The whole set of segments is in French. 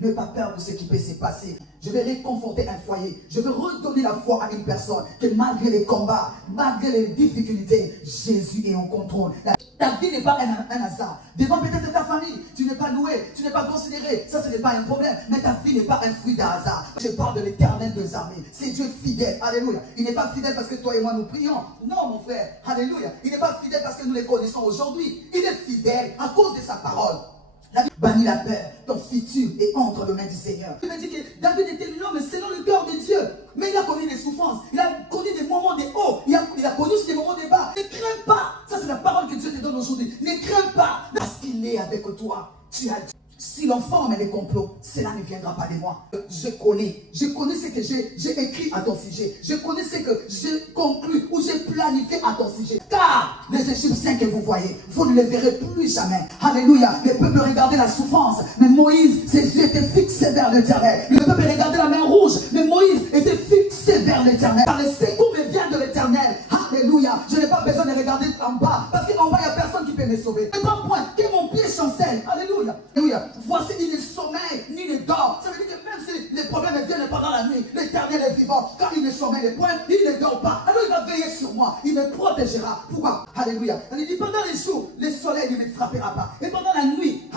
N'aie pas peur pour ce qui peut se passer. Je vais réconforter un foyer. Je vais redonner la foi à une personne que malgré les combats, malgré les difficultés, Jésus est en contrôle. Ta vie n'est pas un hasard. Devant peut-être ta famille, tu n'es pas loué, tu n'es pas considéré. Ça, ce n'est pas un problème. Mais ta vie n'est pas un fruit d'un hasard. Je parle de l'Éternel des armées. C'est Dieu fidèle. Alléluia. Il n'est pas fidèle parce que toi et moi nous prions. Non, mon frère. Alléluia. Il n'est pas fidèle parce que nous les connaissons aujourd'hui. Il est fidèle à cause de sa parole. La Bible bannit la peur, ton futur est entre les mains du Seigneur. Il me dit que David était l'homme selon le cœur de Dieu. Mais il a connu des souffrances, il a connu des moments de haut, il a connu aussi des moments de bas. Ne crains pas, ça c'est la parole que Dieu te donne aujourd'hui. Ne crains pas, parce qu'il est avec toi. Tu as Dieu. Si l'enfant met les complots, cela ne viendra pas de moi. Je connais ce que j'ai écrit à ton sujet. Je connais ce que j'ai conclu ou j'ai planifié à ton sujet. Car les Égyptiens que vous voyez, vous ne les verrez plus jamais. Alléluia. Le peuple regardait la souffrance, mais Moïse, ses yeux étaient fixés vers l'Éternel. Le peuple regardait la mer rouge, mais Moïse était fixé vers l'Éternel. Car le secours me vient de l'Éternel. Alléluia. Je n'ai pas besoin de regarder en bas, parce qu'en bas, il n'y a personne qui peut me sauver. Et pas point, que mon pied chancelle. Alléluia. Alléluia. Voici, il ne sommeille ni ne dort. Ça veut dire que même si les problèmes viennent pendant la nuit, l'Éternel est vivant. Quand il ne sommeille point, il ne dort pas. Alors il va veiller sur moi. Il me protégera. Pourquoi? Alléluia. Il dit pendant les jours, le soleil ne me frappera pas. Et pendant la nuit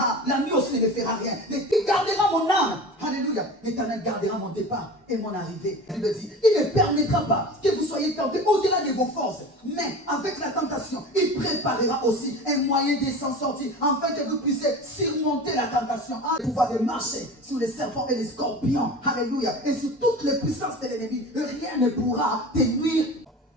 aussi ne me fera rien. Il gardera mon âme. Alléluia. L'Éternel gardera mon départ et mon arrivée. Il me dit, il ne permettra pas que vous soyez tentés au-delà de vos forces. Mais avec la tentation, il préparera aussi un moyen de s'en sortir, afin que vous puissiez surmonter la tentation. Le pouvoir de marcher sur les serpents et les scorpions. Alléluia. Et sur toutes les puissances de l'ennemi. Rien ne pourra te nuire.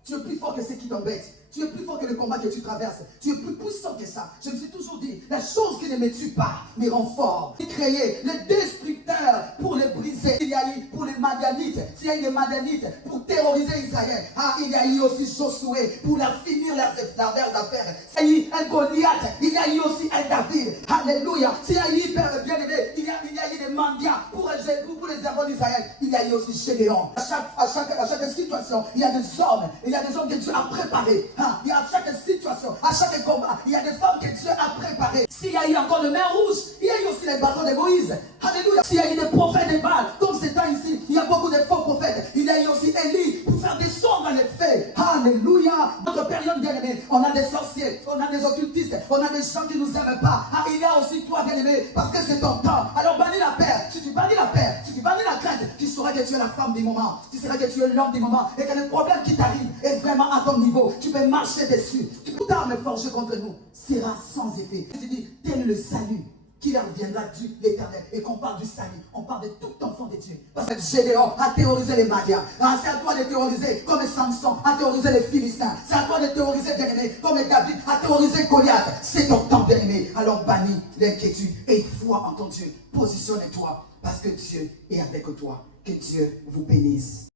Tu es plus fort que ce qui t'embête. Tu es plus fort que le combat que tu traverses. Tu es plus puissant que ça. Je me suis toujours dit, la chose qui ne me tue pas me rend fort. J'ai créé les destructeurs pour les briser. Il y a eu pour les Madianites. S'il y a eu des Madianites pour terroriser Israël. Il y a eu aussi Josué pour leur finir leurs affaires. S'il y a eu un Goliath, il y a eu aussi un David. Alléluia. S'il y a eu, Père bien-aimé, il y a eu des Mandias pour les enfants d'Israël. Il y a eu aussi Gédéon. À chaque situation, il y a des hommes. Il y a des hommes que Dieu a préparés. Il y a à chaque situation, à chaque combat, il y a des femmes que Dieu a préparées. S'il y a eu encore de mer rouge, il y a eu aussi les bateaux de Moïse. Alléluia. S'il y a eu des prophètes de Baal, comme c'est temps ici, il y a beaucoup de faux prophètes. Il y a eu aussi Élie pour faire descendre les faits. Alléluia. Notre période bien-aimée, on a des sorciers, on a des occultistes, on a des gens qui ne nous aiment pas. Il y a aussi toi bien-aimé, parce que c'est ton temps. Alors bannis la paix. Si tu bannis la paix, si tu bannis la crainte, tu sauras que tu es la femme du moment. Tu sauras que tu es l'homme du moment. Et que le problème qui t'arrive est vraiment à ton niveau. Tu peux marcher dessus. Toute arme forgée contre nous sera sans effet. Je te dis, tel est le salut qui leur viendra du l'Éternel. Et qu'on parle du salut, on parle de tout enfant de Dieu. Parce que Gédéon a terrorisé les Madians. C'est à toi de terroriser comme Samson a terrorisé les Philistins. C'est à toi de terroriser bien-aimé comme David a terrorisé Goliath. C'est ton temps bien-aimé. Alors bannis l'inquiétude et foi en ton Dieu. Positionne-toi parce que Dieu est avec toi. Que Dieu vous bénisse.